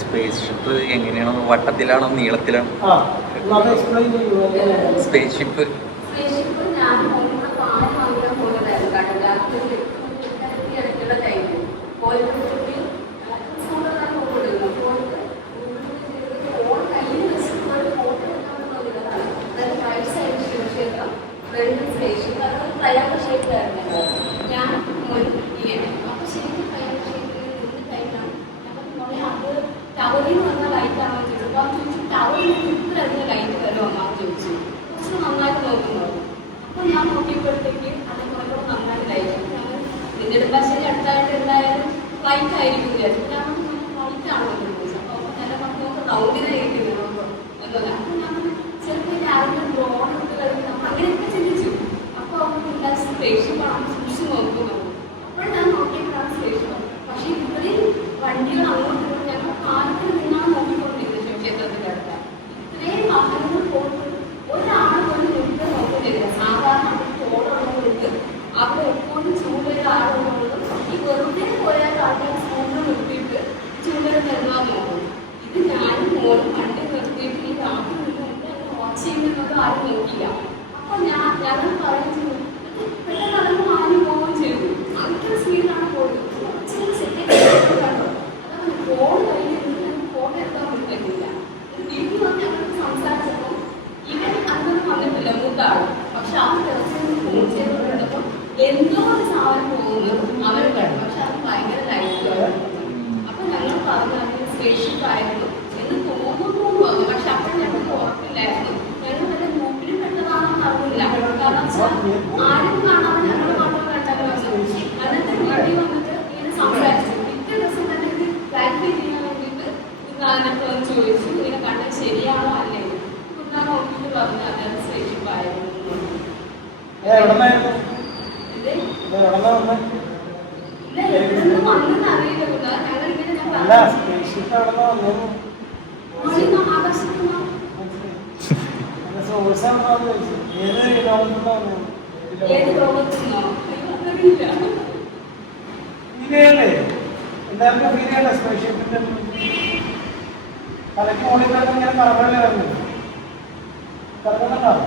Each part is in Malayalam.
സ്പേസ് ഷിപ്പ് എങ്ങനെയാണോ, വട്ടത്തിലാണോ നീളത്തിലാണോ? സ്പേസ് ഷിപ്പ് ഞാൻ അപ്പൊ ശരിക്കും ടവറിൽ വന്ന ലൈറ്റാണോ ചോദിച്ചത്. അപ്പം ചോദിച്ചു ടവറിൽ ഇത്രയധികം ലൈറ്റ് വരുമോ എന്നാണ് ചോദിച്ചു. കുറച്ച് നന്നായിട്ട് നോക്കുന്നത്. അപ്പോൾ ഞാൻ നോക്കിയപ്പോഴത്തേക്ക് അത് കുറച്ചുകൂടെ നന്നായി ലൈറ്റ്. ഞങ്ങൾ നെടുമ്പാശ്ശേരി അടുത്തായിട്ട് എന്തായാലും ലൈറ്റ് ആയിരിക്കും വിചാരിച്ചു. ഞാൻ ലൈറ്റാണോ ചോദിച്ചു. അപ്പോൾ ഞാൻ നമുക്ക് റൗണ്ടിനെ കിട്ടുന്നുണ്ടോ എന്നത്. അപ്പോൾ ഞാൻ ചിലപ്പോൾ ആരെങ്കിലും ഡ്രോൺ എടുത്ത് കഴിഞ്ഞാൽ അങ്ങനെയൊക്കെ ചിന്തിച്ചു. അപ്പോൾ അവർക്ക് സ്പേഷ്യപ്പാണ് സൂക്ഷിച്ച് നോക്കുന്നു. അപ്പോൾ ഞാൻ നോക്കിയപ്പോഴാണ് സ്പേഷ്യപ്പ്. പക്ഷേ ഇത്രയും വണ്ടികൾ അങ്ങോട്ട് ഞങ്ങൾ കാലത്തിൽ നിന്നാണ് നോക്കിക്കൊണ്ടിരുന്നത് ക്ഷേത്രത്തിൻ്റെ അടുത്ത്. ഇത്രയും വാഹനങ്ങൾ പോയിട്ട് ഒരാൾ പോലും നോക്കി നോക്കുന്നില്ല. സാധാരണ തോടുള്ളവർക്ക് അവിടെ എപ്പോഴും ചൂടൊരു ആളുള്ളതും ഈ വെറുതെ പോയാൽ ആൾക്കാർ സ്കൂളിൽ നിർത്തിയിട്ട് ചൂടൊരു തരുവാൻ നോക്കും. ഇത് ഞാനും മോനും വണ്ടി നിർത്തിയിട്ട് ഈ രാത്രി നിന്നുകൊണ്ട് വാച്ച് ചെയ്യുന്നത് ആരും നോക്കില്ല. അപ്പോൾ ഞങ്ങൾ പറഞ്ഞു പെട്ടെന്ന് അതൊക്കെ മാറി പോവുകയും ചെയ്തു. അത്ര സ്പീഡിലാണ് പോയത്. കണ്ടോ അതാണ് ഫോൺ കഴിഞ്ഞിട്ട് ഫോൺ എടുക്കാൻ പറ്റുന്നില്ല. വീട്ടിൽ വന്ന് ഞങ്ങൾക്ക് സംസാരിച്ചപ്പോൾ ഇവൻ അങ്ങനെ വന്നിട്ടില്ല മൂത്താൾ. പക്ഷെ ആ ദിവസം ഫോൺ ചെയ്തുകൊണ്ടിരുന്നപ്പോൾ എന്തോ ഒരു സാധനം പോകുന്നത് അവർ കണ്ടു. പക്ഷെ അത് ഭയങ്കര ലൈറ്റാണ്. അപ്പൊ ഞങ്ങൾ പറഞ്ഞു സ്പേഷ്യപ്പ് ആയിരുന്നു എന്ന് തോന്നുന്നു വന്നു. പക്ഷെ അപ്പോൾ ഞങ്ങൾക്ക് ഉറപ്പില്ലായിരുന്നു. ഞങ്ങൾ വല്ല മൂപ്പിലും പെട്ടതാണെന്ന് അറിയില്ല. കാരണം ആരും കാണാതെ ഞങ്ങൾ മാത്രം കണ്ടല്ലോ. എന്നിട്ട് വീട്ടിൽ വന്നിട്ട് ഇങ്ങനെ സംസാരിച്ചു. പിറ്റേ ദിവസം തന്നെ ഇത് ക്ലാരിഫൈ ചെയ്യാൻ വേണ്ടിയിട്ട് അതിനൊക്കെ ഒന്ന് ചോദിച്ചു. ഇങ്ങനെ കണ്ടത് ശരിയാണോ അല്ലേ ഞാൻ നോക്കിയിട്ട് പറഞ്ഞു അത് സ്പേഷ്യപ്പ് ആയിരുന്നു. വന്നെന്ന് അറിയില്ല. ഞങ്ങളിങ്ങനെ ആകർഷിക്കുന്ന ഏത് ലോകത്തുനിന്നോ അറിയില്ല. എല്ലാവർക്കും ഫീലാണ് സ്പേഷ്യപ്പിന്റെ തലയ്ക്ക് മുകളിൽ ഇങ്ങനെ കറങ്ങല്ലേ വരുന്നത്. കറങ്ങുന്നുണ്ടാവും.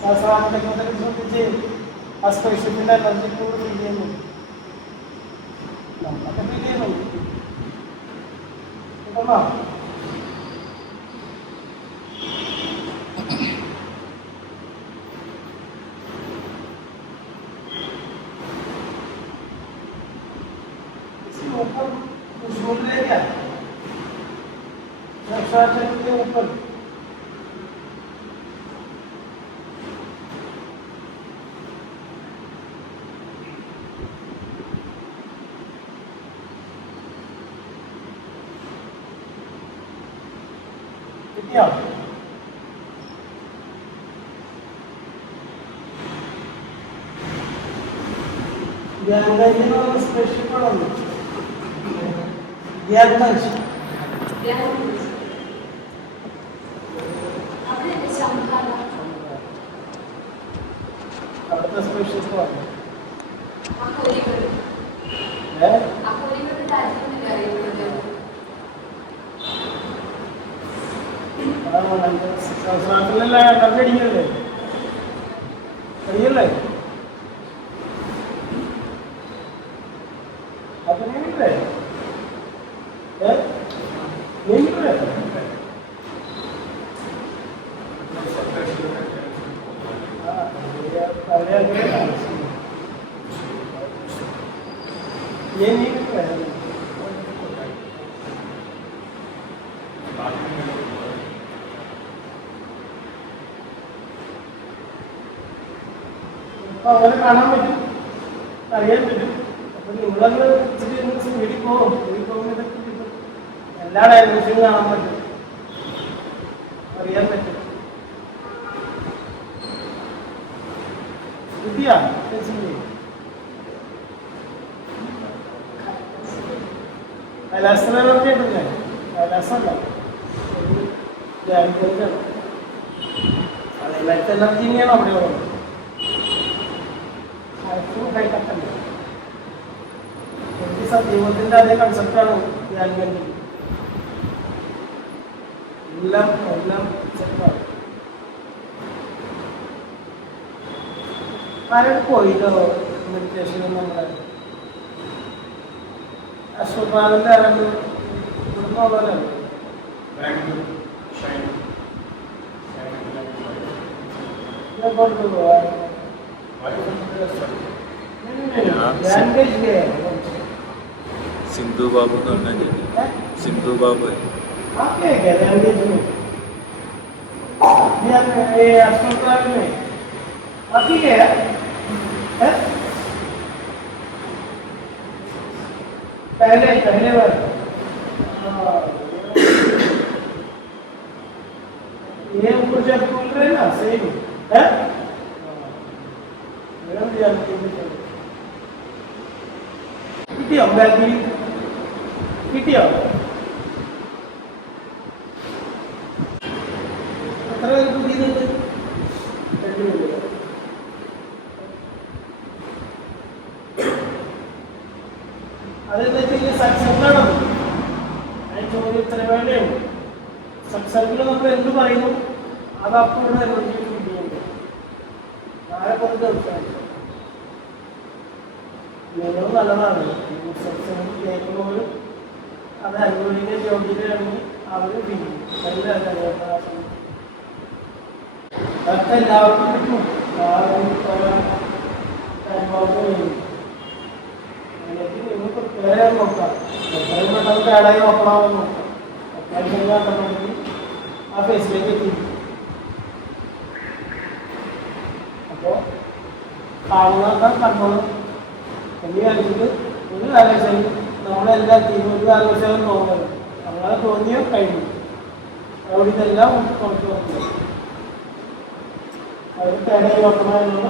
സഹസ്രാമത്തെ സംബന്ധിച്ച് ആ സ്പേഷ്യപ്പിന്റെ എനർജി കൂടുതൽ ഫീൽ ചെയ്യുന്നു. നമ്മളൊക്കെ ഫീൽ ചെയ്യുന്നു. കേട്ടോ ऊपर झूल रहे क्या के ऊपर क्या स्पेशल അടിക്കല്ലേ അറിയല്ലേ അപ്പൊ നീങ്ങില്ലേ നീങ്ങില്ലേ ये नहीं അങ്ങനെ കാണാൻ പറ്റും, അറിയാൻ പറ്റും. അപ്പൊ നിങ്ങളത് ഇച്ചിരി വീട്ടിൽ പോകും. വീട്ടിൽ പോകുമ്പോൾ എല്ലാ ഡയമെൻഷനും കാണാൻ പറ്റും, അറിയാൻ പറ്റും. കിട്ടിയാ കൈലാസത്തിലൊക്കെ ഉണ്ടല്ലേ? കൈലാസമല്ല, അതിലത്തെ എനർജി തന്നെയാണ് അവിടെ ഉള്ളത്. ദൈവത്തിന്റെ അതേ കൺസെപ്റ്റാണ് അലൈൻമെന്റ് എല്ലാം എല്ലാം സെറ്റാണ്. ആരോട് പോയില്ലോ മെഡിറ്റേഷൻ നമ്മുടെ അശ്വപാലന്റെ ആരാണ് ഇവിടുന്ന് ഉള്ളവരാണ്. സിന്ധു ബാബു എന്ന് പറഞ്ഞ സിന്ധു ബാബു पहले बार ये ऊपर जब बोल रहे हैं ना सही है मेरा भी जानते हैं कितिया बैगी कितिया तरह को दी देते അതെന്താ വെച്ചാൽ സക്സർഗിളാണ് അതിന് ചോദ്യം ഇത്ര വേണ്ടയുള്ളൂ. സക്സർഗിൾ നമ്മൾ എന്ത് പറയുന്നു അത് അപ്പോൾ ഇവിടെ എനർജി ഫീൽ ചെയ്യുന്നു. നാളെ കുറച്ച് സംസാരിച്ചു നിങ്ങളും നല്ലതാണ്. സക്സർഗിൾ കേൾക്കുമ്പോൾ അത് അനുഭവിക്കുന്ന യോഗ്യതയാണെങ്കിൽ അവർ ഫീൽ ചെയ്യും. അതൊക്കെ എല്ലാവർക്കും കിട്ടും. വേറെ നോക്കാം എത്രയും പെട്ടെന്ന് കേടായി നോക്കണമെന്ന് നോക്കാം. ഓട്ടോമാറ്റിക്കലി ആ ഫേസിലേക്ക് എത്തി. അപ്പോൾ കാണുന്ന കണ്ടോളും എന്ന് വിചാരിച്ചിട്ട് ഒരു കാരണവശാലും നമ്മളെല്ലാ ടീമും ഒരു കാരണവശാലും തോന്നരുത്. അങ്ങനെ തോന്നിയോ കഴിഞ്ഞു അവിടെ ഇതെല്ലാം പുറത്തു വന്നു. അവർ കേടായി നോക്കണമെന്നുള്ള